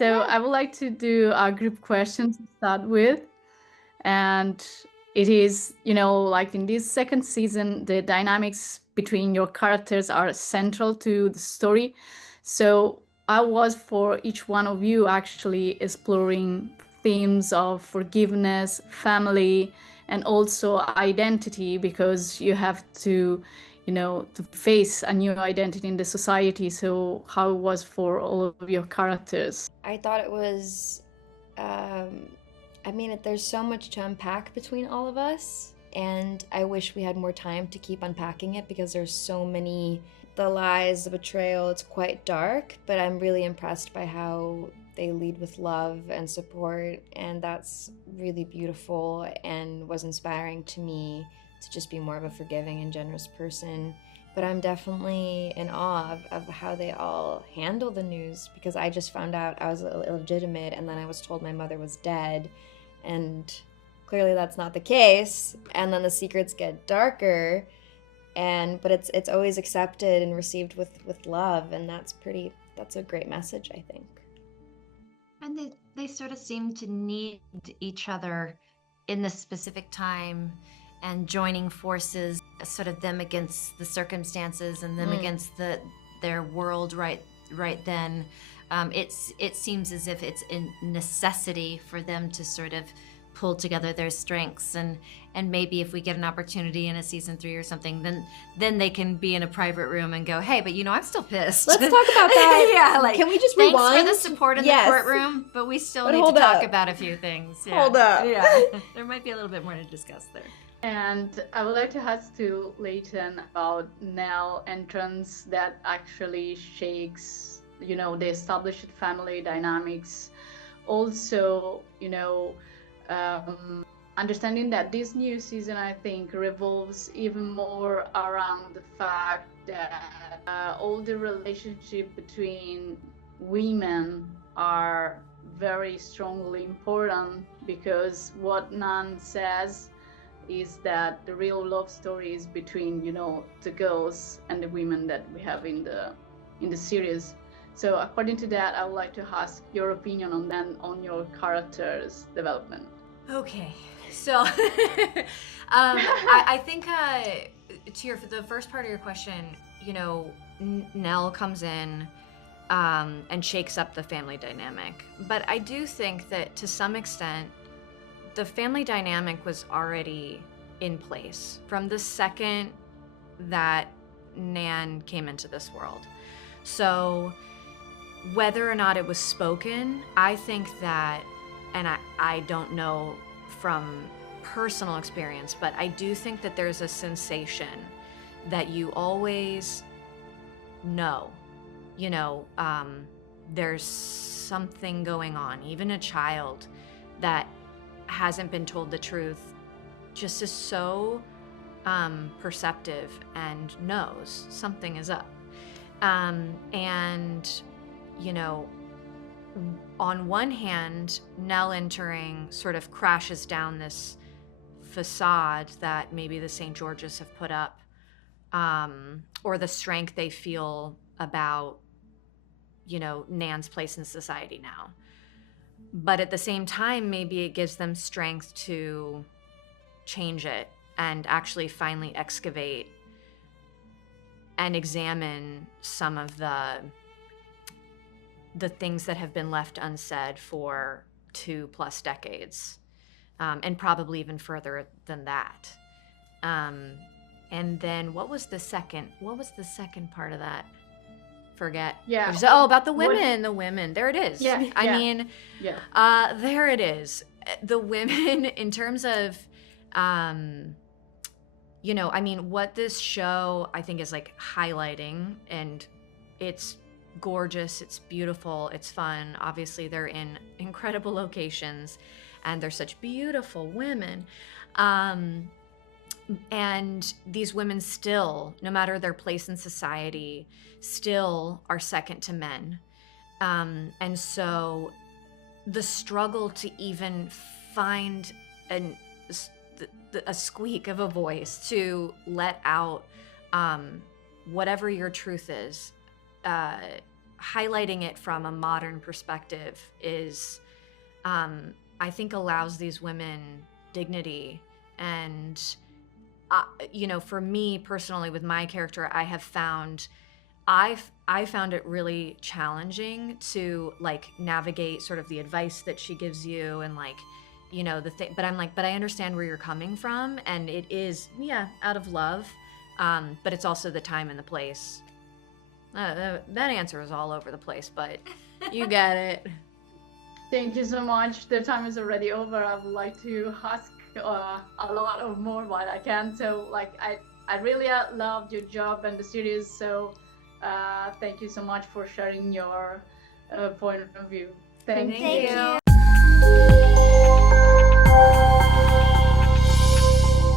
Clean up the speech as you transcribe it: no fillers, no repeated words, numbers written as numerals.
So I would like to do a group question to start with. And it is, like in this second season, the dynamics between your characters are central to the story. So I was for each one of you actually exploring themes of forgiveness, family, and also identity, because you have to face a new identity in the society. So how it was for all of your characters? I thought it was, there's so much to unpack between all of us, and I wish we had more time to keep unpacking it because there's so many, the lies, the betrayal, it's quite dark, but I'm really impressed by how they lead with love and support, and that's really beautiful and was inspiring to me to just be more of a forgiving and generous person. But I'm definitely in awe of how they all handle the news, because I just found out I was illegitimate, and then I was told my mother was dead, and clearly that's not the case. And then the secrets get darker, but it's always accepted and received with love, and that's a great message, I think. And they sort of seem to need each other in this specific time, and joining forces, sort of them against the circumstances and them against their world right then. It seems as if it's a necessity for them to sort of pull together their strengths, and maybe if we get an opportunity in a season 3 or something, then they can be in a private room and go, hey, but I'm still pissed. Let's talk about that. Yeah, like, can we just thanks rewind? for the support in the courtroom, but we still need to talk about a few things. Yeah. Hold up. Yeah, there might be a little bit more to discuss there. And I would like to ask to Leighton about Nell entrance that actually shakes, the established family dynamics. Also, understanding that this new season, I think, revolves even more around the fact that all the relationship between women are very strongly important, because what Nan says is that the real love story is between the girls and the women that we have in the series. So according to that, I would like to ask your opinion on your character's development. Okay, so I think for the first part of your question, Nell comes in and shakes up the family dynamic, but I do think that to some extent the family dynamic was already in place from the second that Nan came into this world. So whether or not it was spoken, I think that, and I don't know from personal experience, but I do think that there's a sensation that you always know, there's something going on. Even a child that hasn't been told the truth just is so perceptive and knows something is up. And on one hand, Nell entering sort of crashes down this facade that maybe the St. Georges have put up, or the strength they feel about, Nan's place in society now. But at the same time, maybe it gives them strength to change it and actually finally excavate and examine some of the things that have been left unsaid for 2+ decades, and probably even further than that. And then what was the second part of that? Forget. Yeah. About the women. The women. There it is. Yeah. There it is. The women, in terms of, what this show, I think, is like highlighting, and it's gorgeous, it's beautiful, it's fun. Obviously, they're in incredible locations, and they're such beautiful women. And these women still, no matter their place in society, still are second to men. And so the struggle to even find a squeak of a voice to let out whatever your truth is, highlighting it from a modern perspective is, I think, allows these women dignity. And, you know, for me personally, with my character, I have found, I found it really challenging to like navigate sort of the advice that she gives you and like, you know, the thing. But I'm like, but I understand where you're coming from, and it is, yeah, out of love, but it's also the time and the place. That answer is all over the place, but you get it. Thank you so much. The time is already over. I would like to ask a lot of more, but I can't. So, like, I really loved your job and the series. So, thank you so much for sharing your point of view. Thank Thank you. you.